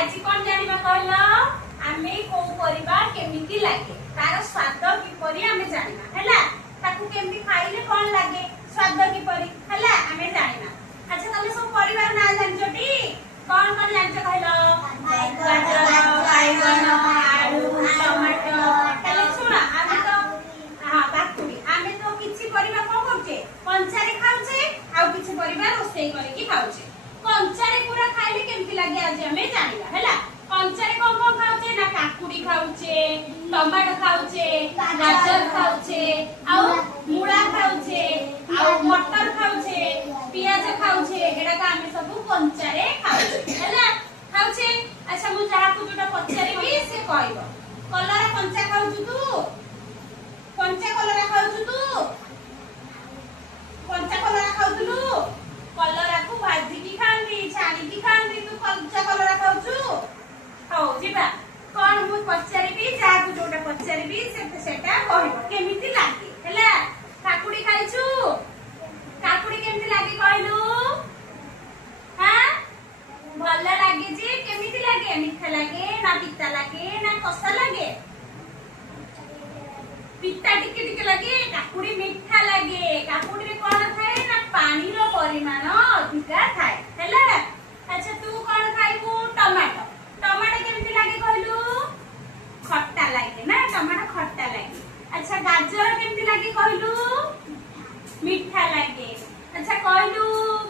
आज कौन जानिबा कहलो आमे को परिबा केमिति लागे तार स्वाद किपरि आमे जानिबा हैला ताकू केमिति खाइले कोन लागे स्वाद किपरि हैला आमे जानिना। अच्छा तमे सब परिवार ना जानछोटी कोन कोन जानछ कहलो गाजर बैगन आलू टमाटो तले सुना आमे तो हां काकुडी आमे तो किछि परिबा को करछे कंचारे खाउछे आ किछि परिबा रोसई करके खाउछे कंचारे पूरा खाइले केमिति लागे आज आमे जानिबा हैला। कंचारे कोन कोन खाउछे ना काकुडी खाउछे टमाटो खाउछे गाजर खाउछे आ मूला खाउछे आ मटर खाउछे पियाज खाउछे एडा का आमे सब कंचारे खाउछे हैला खाउछे। अच्छा मु जहा को जोटा पचारिबी से कहइबो कलरा कंचा खाउछु तू कंचा कलरा खाउछु तू कंचा कलरा खाउथुलु कलरा को भाजी की खांदी छाणी की खांदी तू कंचा कलरा खाउछु हो जिबा कोन मु पचारिबी जहा को जोटा पचारिबी सेटा कहइबो केमिति लागे हैला। काकुडी खाइछु काकुडी केमिति लागे कहलु हां भल लागे जे केमिति लागे मीठा लागे ना पिता लागे ना कसा लागे पिता टिके टिके लागे काकुडी मीठा लागे काकुडी रे कोन थाए ना पानी रो परिमाण अधिका थाए हैला। अच्छा तू कोन खाइबू टमाटो टमाटो केमिति लागे कहलु खट्टा लागे ना टमाटो खट्टा लागे। अच्छा गाजर केमिति लागे कहलु मीठा लागे। अच्छा कहलु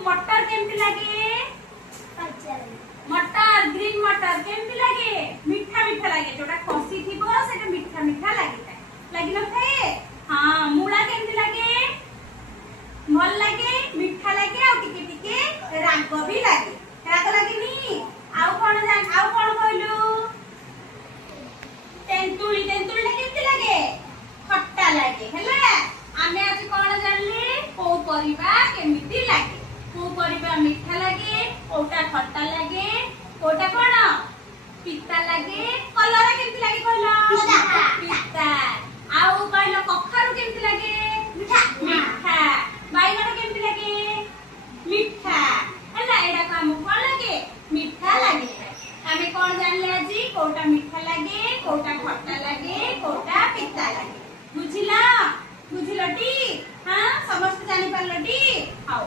मटर केमिति लागे मटर ग्रीन मटर केमिति लागे मीठा मीठा लागे जोटा खसी थिबो सेटा मीठा मीठा लागे लागी न थाए। हां मूला केमिति लागे भल लागे मीठा लागे आ टिके टिके राग भी लागे राग लागेनी आउ कोन जान आउ कोन कहलु तेंतुली तेंतुली केमिति लागे खट्टा लागे हैला। आमे आज कोन जानले को परिबा केमिति लागे को परिबा मीठा लागे कोटा खट्टा लागे कोटा कोन पिता लागे कलरा केमिति लागे कहलो पिता आउ कहलो कखारु केमिति लागे मीठा मीठा बैगन केमिति लागे मीठा हैला एडा काम कोन लागे मीठा लागे। आमे कोन जानले आजी कोटा मीठा लागे कोटा खट्टा लागे कोटा पिता लागे बुझिला बुझिलटी हां समस्त जानि पारलटी आओ।